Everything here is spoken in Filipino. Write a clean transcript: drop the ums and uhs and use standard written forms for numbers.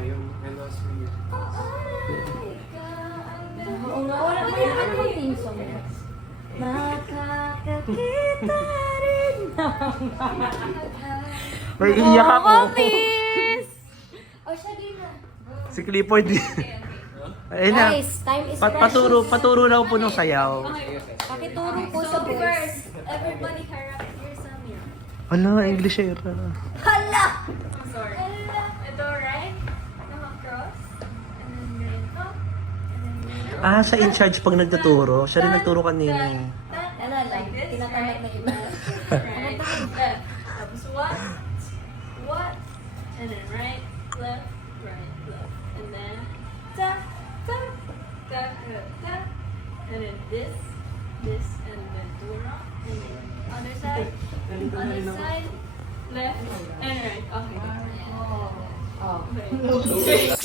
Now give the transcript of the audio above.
yung Hello Sweet. Oo nga. Ano bang team song mo? Makakakita rin May iyak ako. miss! O siya din na. Si Clifford din. Ayun na. Guys, time is precious. Paturo lang po nung sayaw. Pakituro po sa first. Everybody harap your Samir. Hala, English era. Hala! I'm sorry. Ito, right? Cross. And then ganito. And then ganito. Siya in charge pag nagtuturo. Siya rin nagturo kanina eh. Ano lang, tinatamad na iba. Right. Left. Tapos what? What? And then right, left, and then ta, ta, ta, ta, ta. And then this, and then dura, and then other side, left, and right. Okay. Oh. Okay.